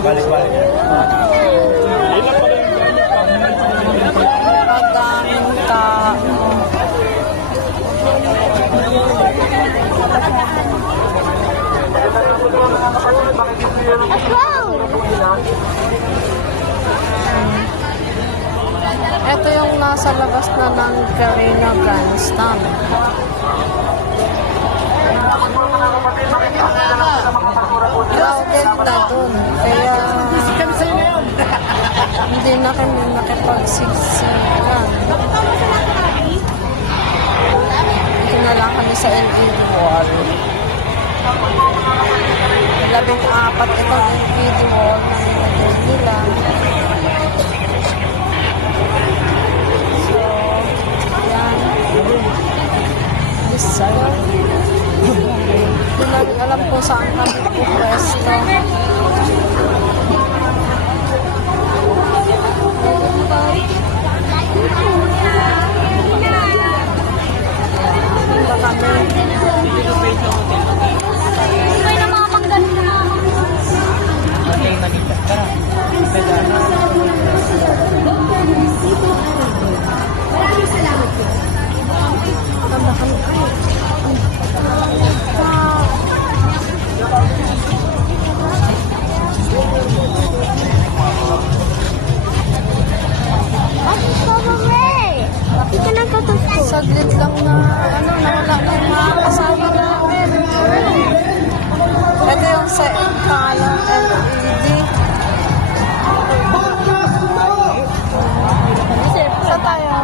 Balik-balik. Pagkain ka. Ito yung nasa labas na ng Carino Grandstand. Crowded na dun. Kaya hindi na kami nakipagsiksikan. Ito na lang kami sa LED wall. 14 itong LED wall na nilagay nila. So, yan. Disco. Hindi namin alam kung saan kami pupwesto. Saglit lang na nawala na yung mga kasama namin. Ito yung sa kalang LED. Sa tayo.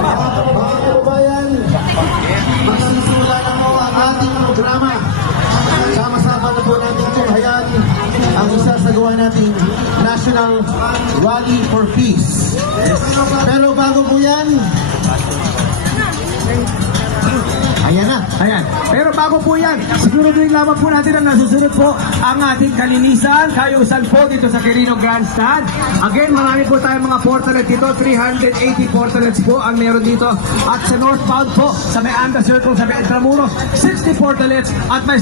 Mga kababayan, magsisimula na po ang ating programa. Sama-sama na po natin tunghayan ang isasagawa nating National Rally for Peace. Pero bago po yan, ayan. Pero bago po yan, siguraduhin lamang po natin ang nasusunod po ang ating kalinisan, kayusan po dito sa Carino Grandstand. Again, marami po tayong mga portalet dito, 380 portalets po ang meron dito. At sa northbound po, sa may Anda Circle, sa may Intramuros, 60 portalets at may